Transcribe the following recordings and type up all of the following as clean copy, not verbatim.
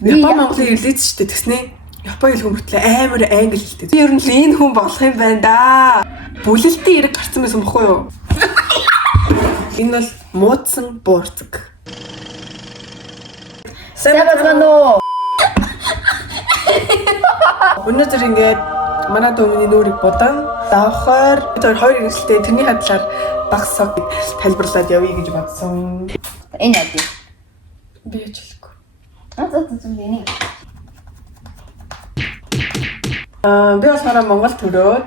Япон Монголын ирлээч шүү дээ. Тэснэ Япон хэл хүмүүртлээ амар англи хэлтэй. Ер нь л энэ хүн болох юм байна да. Бүлэлтийн эрэг гарсан байсан бохгүй юу? Энэ бол муудсан буурцаг. Сабагано. Өнөөдөр ингээд манай дүүний нүрийг будан давхаар тэр хоёр хэрэгсэлтэй тэрний хадлаар багсаг тайлбарлаад явъя гэж бодсон. Энэ яа вэ? Би яачихгүй. Энийг. Би болохоор Монгол төрөөд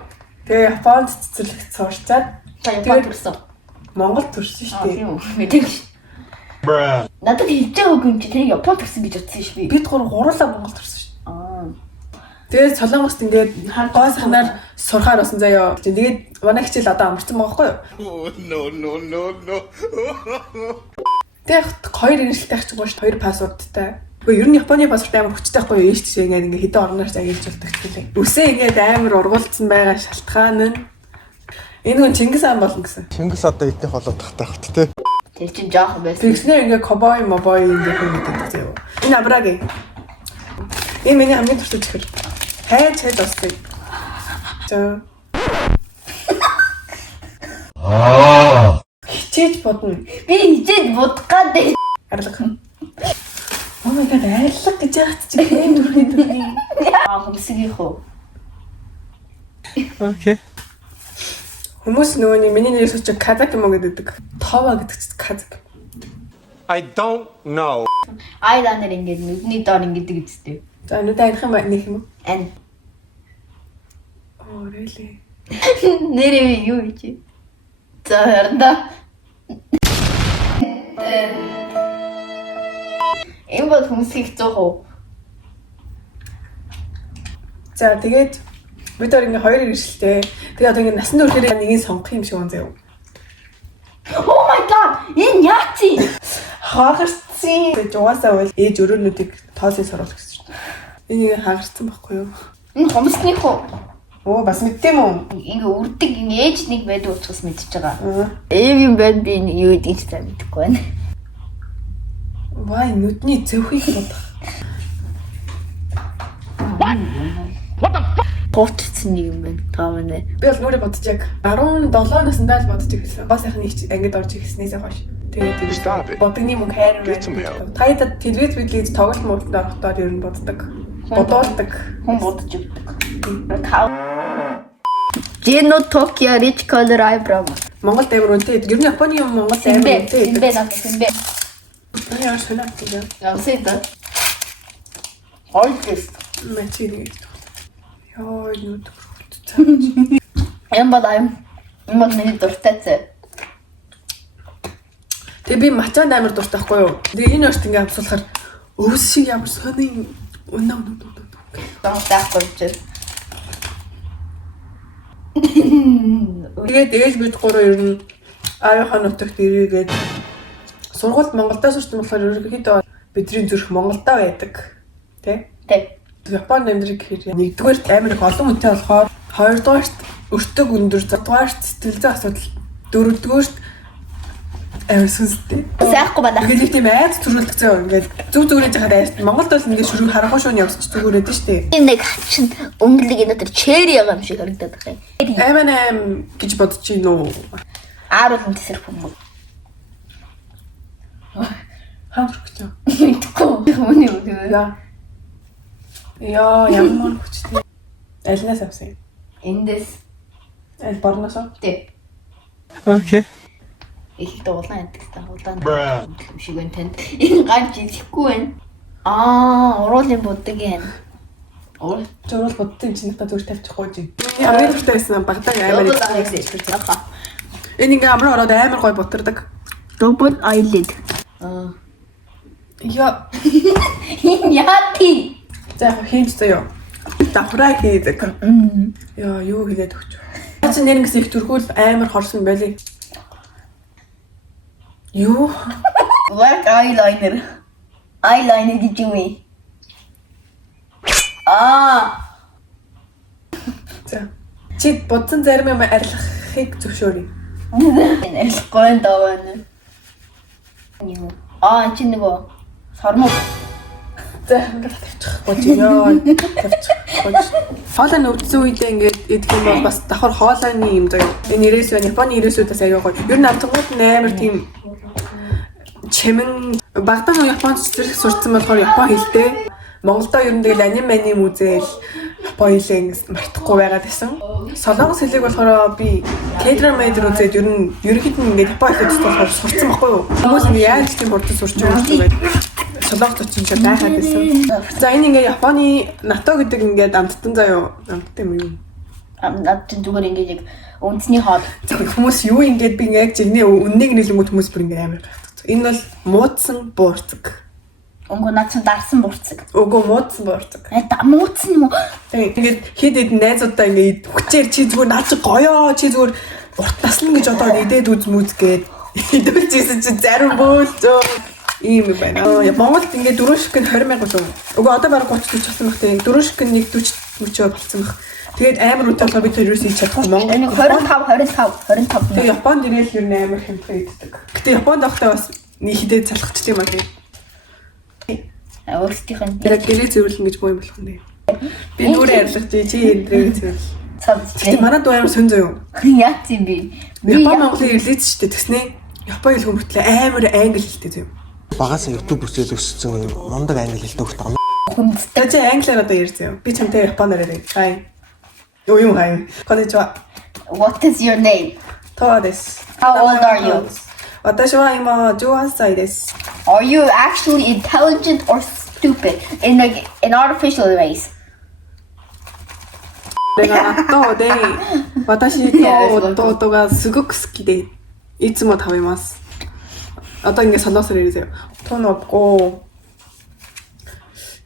тэгээ Японд цэцэрлэгт суурчаад Японд төрсөн. Монгол төрсөн шүү дээ. Тийм үү. Мэдээж. Надад хэлж байгаагүй юм чи тэр Японд төрсөн гэж утсан шүү би. Бид гурлаа Монгол төрсөн шүү. Тэгээд Солонгост ингээд гоо сахнаар сурахаар басан заяа. Тэгээд манай хичээл одоо амарсан байгаа байхгүй юу? No. Тэгээд хоёр ирэлттэй ачгүй шүү. Хоёр пассвордтай. Гэхдээ ер нь Японы пассворд амар хүчтэй байхгүй юу? Ийш тийш ингээд хэдэн орноор загийлж болдог хэлээ. Үсээ ингээд амар ургуулсан байгаа шалтгаан нь энэ хүн Чингис хаан болно гэсэн. Чингис одоо идэх болоод тахтах тий. Тэр чинь жоохон байсан. Тэгснээр ингээд кобой мобой ингээд хүн мэддэг заяа. Энэ абраги. Энэ миний хамгийн туртай зөхөр. Хайж басдаг. За. Хичээж бодно. Би хичээд будах гэдэг. Арлага. Oh my god, айлга гэж яагаад чи энэ дүрхий. Хүмүүсийн хөө. Окей. Хүмүүс нөгөө миний нэр сууч казак юм уу гэдэг. Това гэдэг чинь казак. I don't know. Айланер ингээд нүдний доор ингээд үстэй. За нүд айдах юм нэг юм уу? Ань. Oh really? Нэрээ юу чи? За харна. Энэ бол хүмүүсийн зөөхөө. За тэгээд бид хоёр ингээ хоёр иргэлтэй. Тэгээд одоо ингээ насан туршид нэгийг сонгох юм шиг байна заяа. Oh my god! Энэ яац? Хагарцсан. Жугаасаа бол ээж өрөөнүүдийг тоосыг соруулах гэсэн чинь. Энэ хагарцсан байхгүй юу? Энэ хүмүүсийн хөө. Оо бас мэддэм үү? Ингээ үрдэг ингээ ээж нэг байдаг учраас мэдчихэж байгаа. Эвийн банд би юу гэдгийг ч сайн мэдэхгүй байна. Вай нүдний зөвхийг бодох. Потцсон юм байна. Таамаа. Би бол нүрэ бодож яг 17 наснаа л бодож ирсэн. Бас сайхан ангид орж ирэснээс хойш. Тэгээд бодгны мөнгө хайр байна. Таяда телевиз бидлийг тоглолт муултанд орохдоо ер нь боддог. Бодуулдаг. Хүн бодож өгдөг. Geno Tokyo Rich Color Eyebrow. Монгол дэвэр үнтэй. Ер нь Японы юм Монгол дэвэр үнтэй. Симбэ надад симбэ. Яа шанаад тийм. Явсаа. Ойдс. Мачиг. Яа нүд хурцтай. Ямар миний дуртай зэ. Тэгээ би мачаанд амар дуртай байхгүй юу? Тэгээ энэ өрт ингээ авсуулахаар өвс шиг ямар сони өнөө. Таахгүй ч. Тэгээд ээж бид гурав ер нь аавынхаа нутагт ирээгээд сургуульд Монголдоо сурсан болохоор ерөнхийдөө бидний зүрх Монголдоо байдаг. Тэ? Японд амьдрэх гэхээр нэгдүгээрт амар их олон хүнтэй болохоор хоёрдугаарт өртөг өндөр, гуравдугаарт сэтгэл зүйн асуудал, дөрөвдүгээрт амар сүнстэй. Сайхгүй байна. Ингээд тийм айц төрүүлдэг зөө ингээд зүг зүгрэж хахад айц. Монголд бол ингээд шүрэг харахгүй шүүн явсч зүгүрээд нь штэ. Нэг хачин өнгөлөг энэ тэр чери байгаа юм шиг харагдаад байна. Айман гэж бодож байна уу? Ааруулын тесрэх юм уу? Хаамрах гэж. Мэдгүй. Хүний үү? Яа, ямар хүчтэй. Альнаас авсан. Эндээс Аль борноос. тий. Окей. Их дуулан яддаг та улаан юм шиг байна танд. Энэ ганц идэхгүй байна. Уруулын буддаг юм. Журал бодсон юм чинь надад зүгээр тавьчихгүй чинь. Хамгийн дуртай байсан багтааг амар яхаа. Энэ ингээ амар ороод амар гой бутардаг. Double eyelid. Яа. Яати. За хийж заяа. Давхраа хийдэг. Яа, юу хийгээд өгч. Чи нэрнгээс их төрхүүл амар хорсон байли. Юу? Black eyeliner. Eyeliner гэж юм ээ. За. Чи бодсон зарим юм арилгахыг зөвшөөрье. Энэ арилахгүй даваа нэ. Юу? Чи нөгөө сормог. За ингээд тавьчихгүй ёо. Тавьчихгүй. Хоолойн өвдсөн үедээ ингээд идэх юм бол бас давхар хоолойны юм заяа. Энэ ирээсөө Японы ирээсүүдээс аяа гоё. Ер нь амтгууд амар тийм чимэн багтаа Японд зэрэг сурцсан болохоор Япон хэлтэй. Монголдо ер нь тэгэл аним үзэл Япон хэлээ ингэж мартахгүй байгаад байсан. Солонгос хэлийг болохоор би K-drama үзээд ер нь ерөнхийд нь ингээд Япон хэлээр болохоор сурцсан байхгүй юу? Хүмүүс ингэ яаж тийм хурдан сурч байгаа юм бэ? Солонгос очин ч байхад байсан. За энэ ингээ Японы НАТО гэдэг ингээд амттан заяа. Амттай юм юу? Амттан зүгээр ингээд яг үндэсний хоол. Хүмүүс юу ингээд би яг жигнээ үннийг нэлэнгүүт хүмүүс бүр ингээд амар гайхдаг. Энэ бол муудсан буурцаг. Өнгө наач дарсан бурцаг. Үгүй муудсан буурцаг. Муудсан юм уу? Тэгээд хэд хэд найзуудаа ингээд хүчээр чи зүгээр наач гоёо чи зүгээр урт насна гэж одоо идээд үзмүүз гээд идүүлчихсэн чи зарим бөөлжөө ийм юм байна. Монголд ингээд 4 шигэн 20,000 шүү. Үгүй одоо бараг 30 болчихсон байх тийм 4 шигэн нэг 40 болцсон байх. Тэгээд амар үнэтэй болохоор би тэр юус хийж чадахгүй Монгол 25. Тэгээд Японд ирээл ер нь амар хэмжээ иддэг. Гэтэ Японд авахтаа бас нэг хідээ залхацдаг юм аа тийм. Өөрсдийнх нь Яг гэрээ цэвэрлэн гэж боо юм болох нь. Би нүрээ ярьлах чи эндрээ цэвэрлэл. цавч. Манай дуу амар сонь зөө. Яац юм бэ? Япон Монголын релиз шүү дээ. Тэснэ Япон хэл хүмүүртлээ амар англи хэлтэй зөө. Багаас YouTube үзээд өссөн мундаг англи хэлтэй хөлт ам. Хүндтэй. Тэ англиар одоо ярьж зөө. Би чамтай Японоор ярьж. Хай. Юу хай. Конничва. What is your name? Тоа дэс. How old are you? 私は今18歳です。 Are you actually intelligent or stupid in an artificial ways? これが納豆で、私と弟がすごく好きで、いつも食べます。어떤 게 선호를 해주세요. 돈 없고,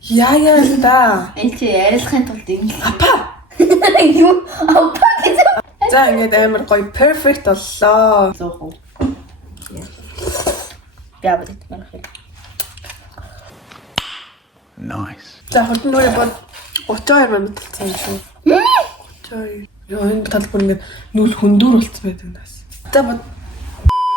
야야다. Энд ярилцахын тулд юм. 아파. Юу? Апа гэж. 자, ингээд амар гоё perfect боллоо. Зоохоо. Яа бод мэнх. Nice. 자, хурдан нүрээ бод 32 минут болсон юм шүү. 32. Йоо, энэ талбар ингээд нүүл хөндөр болцсон байдаг нас. За бод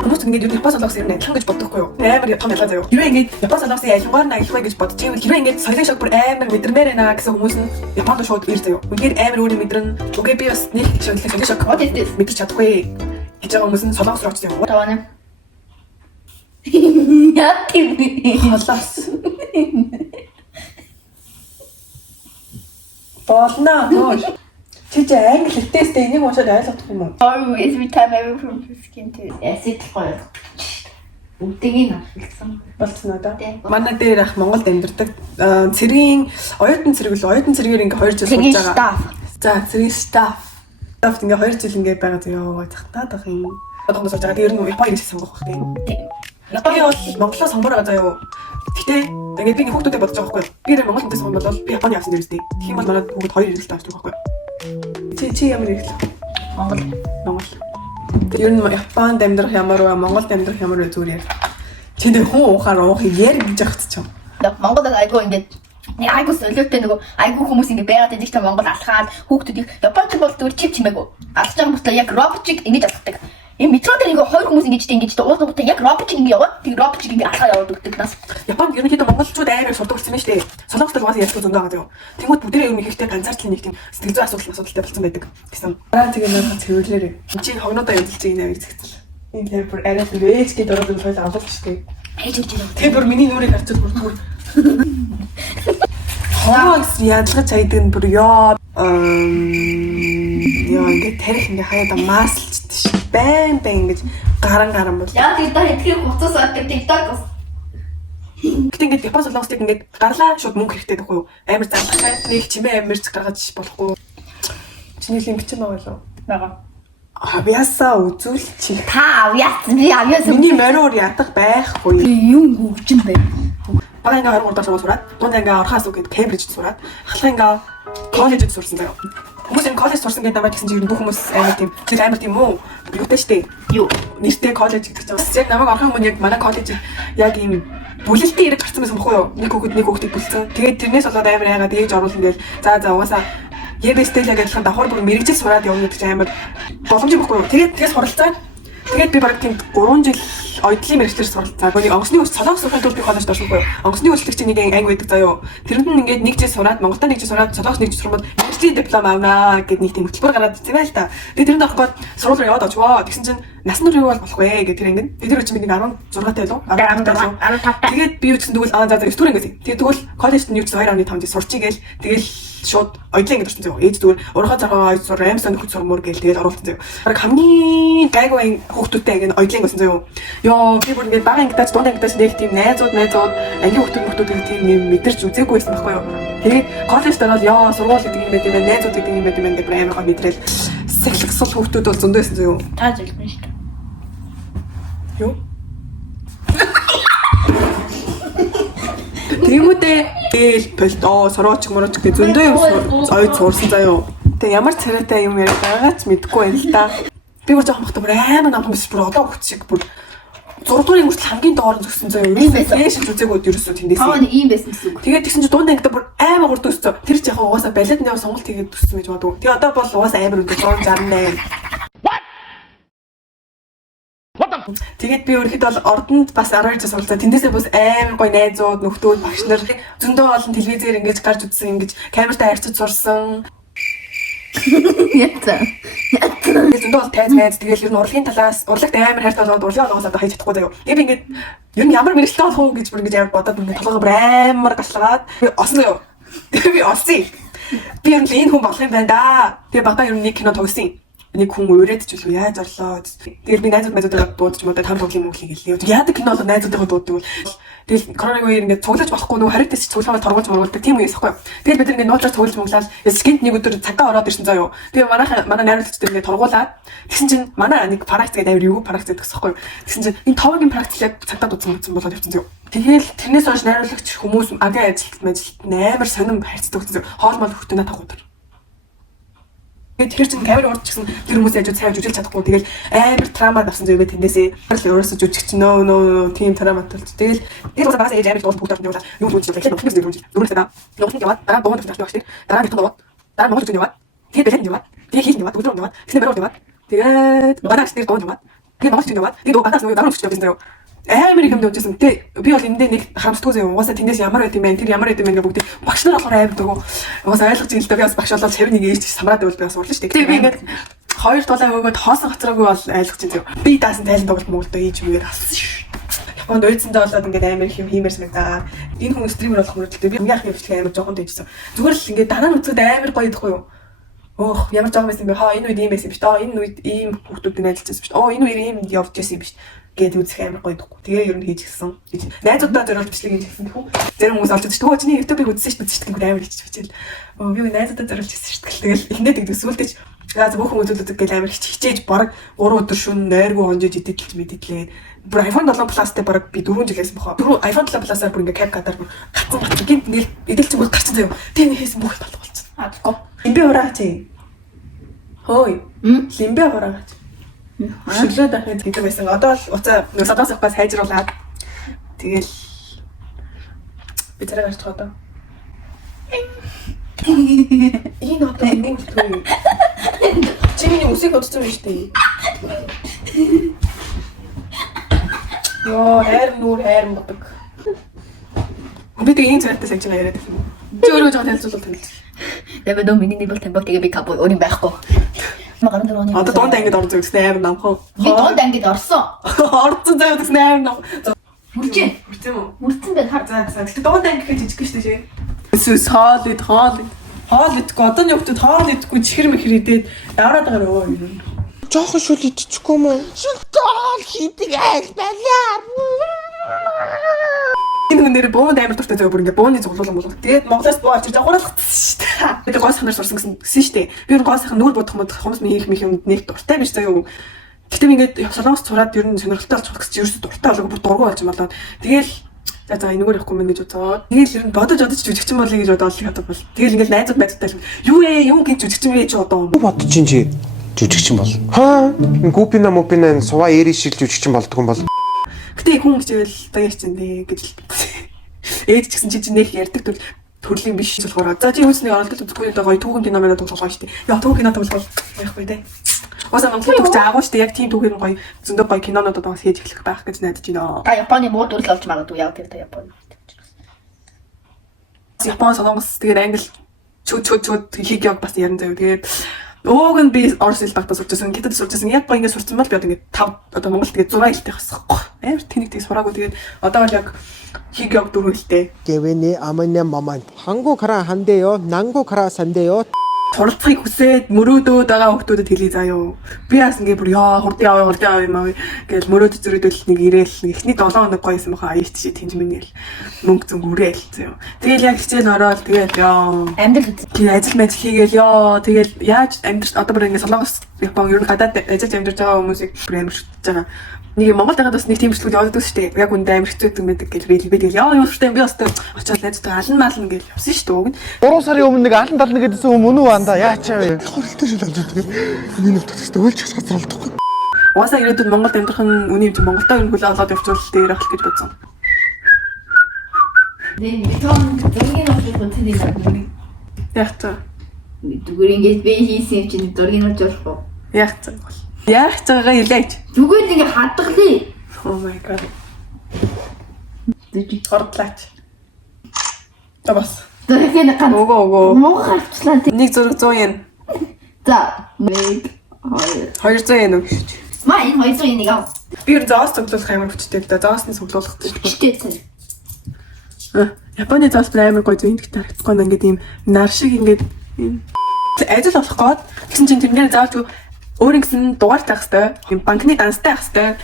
хүмүүс ингээд Япон солонгос юм адилхан гэж боддоггүй юу? Амар том ялгаа заяа. Хэрвээ ингээд Япон солонгосын ялгаар нь аялах гэж бодож ивэл хэрвээ ингээд соёлын шок бүр амар мэдэрмээр байна гэсэн хүмүүс нь Японд шууд ир заяа. Үнээр амар өөрийн мэдрэн. Үгүй би бас нэг соёлын шок мэдэрч чадахгүй гэж байгаа хүмүүс нь солонгос руу очиж яваа. Тавана. Яа тийм бэ? Холоос. Болно. Чи англи хэлтэйстэй энийг уушаад ойлгох юм уу? Oh, every time ever from skin to acid гоё. Үдгийг авчихсан. Болцсон уу да? Манай дээр ах Монголд амьдардаг цэргийн оюутан цэрэг л оюутан цэрэгээр ингээ 2 жил сурж байгаа. За цэргийн staff. Staff ингээ 2 жил ингээ байгаа зөө захтаад ах юм. Одоогоос сурж байгаа. Тэр нь Японы ирж сонгох байх тийм. Японы бол Монголоо сонгоор байгаа зөө. Гэтэ ингээ би хүүхдүүдэд бодож байгаа байхгүй. Би Монгол хүнтэй сонгох бол би Японы авсан дээрстэй. Тэгэх юм бол манай хүүхд 2 ирэлт авч байгаа байхгүй. Чи ямар ирэлт? Монгол. Ер нь Японд амьдрах ямар вэ? Монголд амьдрах ямар вэ зүгээр. Чи тэр хүн уухаар уухыг яар гэж ахц ч юм. Монголд айгуу ингээд айгуу солиотой нөгөө айгуу хүмүүс ингээд байгаад байдаг ч Монгол алхаад хүүхдүүдийг Японд бол зүгээр чив чимээгүй. Алж байгаа хүмүүс яг роботчиг ингэж алхдаг. Энэ метро дээр ингээ хоёр хүмүүс ингэж уусангуудаа яг роботчиг ингээ яваад тэг роботчиг ингээ алхаа яваад өгдөг нас. Японд ерөнхийдөө монголчууд амар сурдаг болсон байна шүү дээ. Солонгос тал бас ярьдаг зөндөө байгаа зөө. Тэнгүүд бүгдээ юм ихтэй ганцаардлын нэг тийм сэтгэл зүйн асуудалтай болсон байдаг гэсэн. Аа тэгээ надад цэвэрлээрээ. Чи хогнодоо явуулж ийм авиг зэгтэл. Энэ тэр бүр арай вэж гээд ороод ирвэл авах шүү дээ. Ээж гэж юм. Тэр бүр миний нүрийг харцад бүр зүгээр. Хогоос ядлаж хайдаг нь бүр ёо ингээ тарих ингээ хаяада маасалчдаг шүү. Байн гэж гаран бол. Яа тэр хэдгээр хуцас авдаг TikTok бас. Гэтэ ингээд Япон солонгосыг ингээд гарлаа шууд мөнгө хэрэгтэй байхгүй юу? Амар залхахаа нэг чимээ амирч гаргаж болохгүй. Чиний линк ч байгаа болов? Бага. Авьяасаа үзүүлчих. Та авьяас би авьяас Миний мориор ятах байхгүй. юм хөгжин байна. Бага ингээ 23 дугаар сураад, дунд ингээ орхоос үг гээд Кембрижд сураад, ахлаа ингээ коллежид сурсан заяа. Хүмүүс энэ коллеж сурсан гэдэг намайг гэсэн чинь бүх хүмүүс амар тийм үү? Юутай штэ. Юу? Нэртэй коллеж гэдэг чинь. Яг намайг орхон хүн яг манай коллеж яг ийм бүлэлтийн ирэг гарсан байсан бохгүй юу? Нэг хүүхдийг бүлцэн. Тэгээд тэрнээс болоод амар яагаад ээж оруулна гээл. За угаасаа Ебэстэл яг адилхан давхар бүр мэрэгжил сураад явна гэдэг чинь амар боломжтой бохгүй юу? Тэгээд суралцаад тэгээд би баг тийм 3 жил ойдлын мэрэгчлэр суралцсан. За гоо онгоцны үс солонгос сурахын тулд би college дорсонгүй. Онгоцны үйлчлэгчийн нэг анги байдаг заяо. Тэрэнд нь ингээд нэг жил сураад Монголда нэг жил сураад солонгос нэг жил сурмал мэрэгчлийн диплом авнаа гэд нэг тийм хөтөлбөр гараад ирсэн байл та. Тэгээд тэрэнд авахгүй сургууль руу яваад очвоо. Тэгсэн чинь насны юу бол болох вэ гэх тэр ингээд бид нар чинь нэг 16 таа лөө 15 таа лөө. Тэгээд би юу гэсэн тэгвэл за 9 түр ингээд. Тэгээд тэгвэл коллежид нь юу ч 2.5 жил сурчий гээл. Тэгэл шууд ойдлын ингээд орсон зөө. Ээж зүгээр урахаа цагаа ойд сур амсан нөхөд сурмөр гээл тэгэл оруулсан зөө. Бараг хамгийн гайгүй хүүхдүүдтэй ингээд ойдлын гэсэн зөө. Йоо би бүр ингээд бага ангидаач дунд ангидаач нэг тийм найзууд ангийн хүүхдүүд тийм юм мэдэрч үзээгүй байсан байхгүй юу. Тэгээд коллежид ороод яа сургууль гэдэг юм байт юм найзууд гэдэг юм байт юм ингээд амар гоо мэдрэл сахилгсал хүүхдүүд бол зөндөө байсан зөө. Та зөвлөмөн шүү дээ. Юу? Тэгмүүдээ дээл болдоо сорооч морооч гэх зөндөө юм ойд суурсан заяо. Тэгээ ямар царайтай юм яриад байгаач мэдэхгүй байна л да. Би бүр жоохон бахта бүр амар намхан биш бүр одоо хөт шиг бүр 6 дуурын хүртэл хамгийн доор зөксөн заяо. Фэшн үзээгүүд ерөөсөө тэндээс. Аа ийм байсан гэсэн үг. Тэгээд тэгсэн чинь дунд ангид бүр амар урд өссөн. Тэр ч яг угаасаа балет нэг сонголт хийгээд төссөн гэж бодов. Тэгээ одоо бол угаасаа амар өдөө 168. Тэгээд би өөрөхдөө бол ордонд бас 12 жил суралцсан. Тэндээсээ бас амар гоё найзууд, нөхдүүд, багш нар зөндөө олон телевизээр ингэж гарч үзсэн, ингэж камертай харьцаж сурсан. Ятаа. Зөндөө бол тайз найз. Тэгээд ер нь урлагийн талаас урлагт амар хайртай болоод урлагаа угаасаа хийж чадахгүй заяа. Тэгээд би ингэж ер нь ямар мэрэгчлээ болох уу гэж бүр ингэж амар бодоод ингэ толгойгоо бүр амар гашлаад би осно юу. Тэгээд би олсон. Би ер нь энэ хүн болох юм байна да. Тэгээд багтаа ер нь нэг кино тоглосон. Нэг хүн өрөөд ч үлээ яаж орлоо. Тэгээд би найзуудаа дуудаж модоо там тоглоом мөнгө хийгээл. Яадаг кино бол найзуудаа дууддаг бол тэгэл коронавиг үеэр ингээд цуглаж болохгүй нөгөө хариутай цуглаагаа торгуулж мөргүүлдэг тийм үеэс ихгүй. Тэгэл бид ингээд нууцаар цуглаж мөнгөлаад скинт нэг өдөр цагаа ороод ирсэн заяо. Тэгээ манай найруулагчдэр ингээд торгуулаад тэгсэн чинь манай нэг практик гэдэг амар юу практик гэдэг гэсэхгүй. Тэгсэн чинь энэ тоогийн практик яг цагтаа дуудсан болоод явчихсан заяо. Тэгэл тэрнээс хойш найруулагч хүмүүс агийн ажилт амар сонирм харьцдаг гэсэн хоол мол хөхтөө надад гутар. Тэр чинь камер урд ч гэсэн тэр хүмүүс ажил цайж үжилж чадахгүй. Тэгэл амар травма авсан зүйл бэ тэндээсээ. Ерөөсөө жүжигч нөө тийм травма толж. Тэгэл тэр бас багаас ээж амар дуусах бүгд орж явуулаад юу гэж хэлэх нөхөс зүйл юм. Дөрөвдөө да. Нөхөс яваад дараа боонд тавьчих багш. Дараа битэн яваад. Дараа монгол зүйл яваад. Тэгээд бэлэн яваад. Тэгээд хийх яваад. Өдрөөр яваад. Тэснэ баруун яваад. Тэгээд багаас тэр боонд яваад. Тэгээд монгол зүйл яваад. Тэгээд багаас нөгөө дараа өчөж явсан. Амар их юм дүүжсэн. Тэ би бол эндээ нэг харамсдаггүй зөө. Угаасаа тэндээс ямар байт юм бэ? Тэр ямар байт юм бэ бүгд багш нар болохоор амар дөгөө. Угаасаа ойлгож байгаа л да. Би бас багш болоод 51 ээж самраад байвал би бас урлаа шүү дээ. Тэгээ би ингээд хоёр тулаа өгөөд хоосон хоцроогүй бол ойлгож байгаа зөө. Би даасан тайлан тоглолт Монголд ээж үгээр авсан шүү. Японд уйдсандаа болоод ингээд амар их юм хиймэрсэн гэдэг. Энэ хүн стример болох мөрөлдөө би яах юм бичлэг амар жоохон дэжсэн. Зүгээр л ингээд дараа нь үзээд амар гоё идэхгүй юу? Ох ямар жоохон байсан бэ? Хаа энэ үед ийм байсан юм биш. Энэ үед ийм хүмүүстэй найзалж байсан биш. Энэ үед ийм явж байсан юм биш. Гээд үзэх амар гоё дахгүй. Тэгээ ер нь хийж гисэн. Найзуудаа зориулж бичлэг хийж гисэн гэх үү. Зарим хүмүүс олж үзчих. Төгөө чиний YouTube-ыг үзсэн шүү дээ. Бичлэг амар хийж бичээл. Би найзуудаа зориулж хийсэн шүү дээ. Тэгэл эхнээд тэгдэг сүултэж газ бүх хүмүүс үзүүлдэг гэл амар хичээж баг 3 өдөр шүн нойргүй хонжиж идэлж мэдэдлээ. Бүр iPhone 7 Plus-тэй баг би 4 жилээс бохоо. iPhone 7 Plus-аар бүр ингээ CapCut-аар бүр гацсан гинт ингээл идэлж бүр гарсан заяа. Тэгээ хийсэн бүх толгой болчихсон. Адгүй. Лимбэ ураач. Хөөе. Лимбэ ураач. Шүлээд ахад гэдэг байсан. Одоо л уцаа содоос авахаас хайжруулаад тэгэл би тэрэг гарч байгаа даа. Энэ одоо юу вэ? Чиний үсийг бодсон юм шүү дээ. Йоо, хайр модог. Би тэг энэ царайтай санаж яриад байсан. Чи өөрөө жоо танилцуулах танилцуулах. Тэгээ нөө миний нэг бол тамбаг тэгээ би капо өөрийн байхгүй. Магарын дөрөний. Одоо дунд ангид орж үзсэн амар намхан. Би дунд ангид орсон. Орсон заяа гэсэн амар нам. Хүрчээ. Хүрсэн үү? Хүрсэн байл хар. За. Гэтэ дунд анги гэж жижиг шүү дээ. Эсвэл хоол идэх. Одоо нь явтад хоол идэхгүй чихэр мэхэр идээд яваад байгаа нөө юм. Жохон шүл идчихгүй мөн. Шүлтөөл хийдэг айл байлаа. Энэ хүн нэр буунд амар дуртай заяа бүр ингээ бууны зуглуулсан болов. Тэгээд Монголоос буу очиж жагуулчихсан шүү дээ. Тэгээд гоо сахнаар сурсан гэсэн шүү дээ. Би гоо сахан нүүр бодох мод хумс хийх мэх юмд нэг дуртай биш заяа. Гэтэ би ингээд солонгос сураад ер нь сонирхолтой болчих гэсэн чинь ерөөсө дуртай болоо бүр дургу болж болоод тэгэл за энэгээр явахгүй мэн гэж бодоод тэгэл ер нь бодож жүжигчин болъё гэж бодоод хатаг бол. Тэгэл ингээд найзууд байдтай юу гэж жүжигчин вэ чи одоо Бодож чинь чи жүжигчин бол. Хаа гупина мупина сува эри шиг жүжигчин болдгоо бол. Гэтэ хүн хичээл даяар чинь гэж л ээж ч гэсэн чи нэх ярьдаг төрлийн биш болохоор за чи үүсний оролдолт үзэхгүй одоо гоё түүхэн кино мэнэ тоглох гоё штэ. Яа түүхэн кино тоглох байхгүй те. Уусаа Монголын төгч агуу штэ яг тийм түүхээр гоё зөндөө гоё кинонуудад бас хийж эхлэх байх гэж найдаж байна. Та Японы муу дүрэл олж магадгүй яг тэр та Японы. Япон солонгос тэгээд англи чөд хийгяг бас ярин заяа. Тэгээд өөг нь би орос хэл багтаа сурчсан. Гэтэл сурчсан яг гоё ингэ сурцсан бол би одоо ингэ 5 одоо Монгол тэгээд 6 хэлтэй басахгүй. Амар тэнийг тийг сураагүй тэгээд одоо бол яг хийгяг 4 хэлтэй. 개වෙ니 아마냐 마만 한국하라 한대요 난국하라 산대요 Суралцахыг хүсээд мөрөөдөөд байгаа хүмүүсд хэлээ заяа. Би бас ингэ бүр яа хурд яа юм аа гэж мөрөөд зөрөөдөл нэг ирээл эхний 7 хоног гоёсэн баха аяч чи тэнжмэн гээл мөнгө зүг үрээл заяа. Тэгэл яг хичээл ороод тэгэл яа Амьдрал үз. тий ажил хийгээл яа тэгэл яаж амьдрал одоо бүр ингэ солонгос Япон ер нь гадаад ажиллаж амьдарч байгаа хүмүүсийг бүр амар шүтж байгаа. Нэг Монгол байгаад бас нэг тийм бичлэг яваад байдаг шүү дээ. Яг үндэ амар хэцүү юм байдаг гэж би тэгэл яа юу шүү дээ би бас очоод найзтай алан мална гэж явсан шүү дээ. 3 сарын өмнө нэг алан тална гэдсэн юм үнүү анда яачаа вэ Хортой шил амждаг. Миний нөтөстэй уйлж хасгаалдахгүй. Угаасаа ирээдүйд Монголд амьдрах нь үний юм Монголдоо ер нь хөлөө олоод явуул дээр авах гэж бодсон. Нэг том зургийн авчих үнтэй нэг. Яг цаа. Зүгээр ингэж би хийсэн юм чинь зургийн авч болохгүй. Яг цаа. Яг цаагаа илээч. Зүгээр ингэ хадгалъя. Oh my god. Дэж Ордлаач. Табас. зургийн ганц Ого. муу гарчлаа тий. Нэг зураг 100 yen. За нэг 200 yen үү? маа энэ 200 нэг аа. Би ер зоос цуглуулах амар хүчтэй л да. Зоосны цуглуулах гэж байна. Чтэй тий. Японы зоос амар гоё зүйн гэж харагдахгүй наа ингээд ийм нар шиг ингээд ажил олох гээд тэгсэн чинь тэрнээр заавч өөрийн гэсэн дугаар таах хэвээр юм банкны данстай ах хэвээр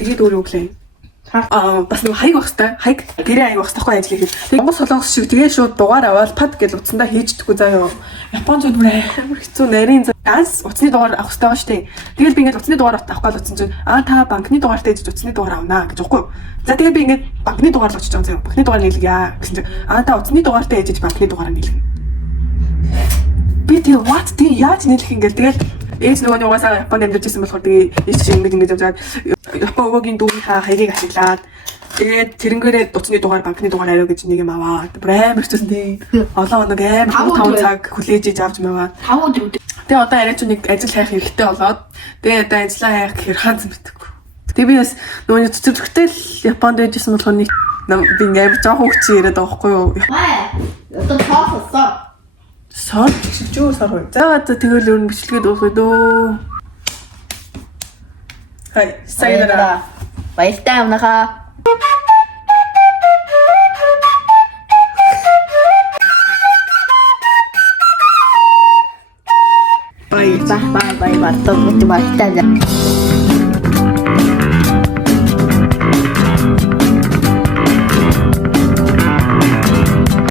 тэгээд өөрөө өглөө. Бас нэг хаяг байх хэвээр хаяг гэрээ хаяг байх хэвээр ажил хийх. Тэгээд Монгол солонгос шиг тэгээ шууд дугаар аваад пад гэж утсандаа хийждэггүй заяа. Японууд бүр амар хэцүү нарийн данс утасны дугаар авах хэвээр байгаа шүү дээ. Тэгэл би ингээд утасны дугаар авах гээд утсан чинь та банкны дугаартай ижиж утасны дугаар авнаа гэж үгүй. За тэгээд би ингээд банкны дугаар л очиж байгаа заяа. Банкны дугаар нийлгийа гэсэн чинь та утасны дугаартай ижиж банкны дугаараа нийлгэнэ. Би тэр what тий яаж нийлэх юм гээл тэгэл ээж нөгөө угаасаа Японд амьдарч байсан болохоор тэгээ ээж чинь ингэж явж байгаа. Япон өвөгийн дүүнийхээ хаягыг ашиглаад тэгээд тэрнгээрээ утасны дугаар банкны дугаар ариу гэж нэг юм аваад амар хэцүүсэн тий. Олон хоног амар 5 цаг хүлээж иж авч маваа. 5 өдөр. Тэгээ одоо арай ч нэг ажил хайх хэрэгтэй болоод тэгээ одоо ажиллаа хайх гэхээр хаанц мэдхгүй. Тэгээ би бас нөгөө цэцэрлэгтэй л Японд байжсэн болохоор нэг би амар жоохон хүчтэй яриад байгаа байхгүй юу. Маа одоо тоосоо. Сор чичүү сор хөө. За одоо тэгэл өөр нь бичлэгээ дуусгая дөө. Хай, сайнара. Баяртай амнаха. Бай. Бай бай бай. Баяртай.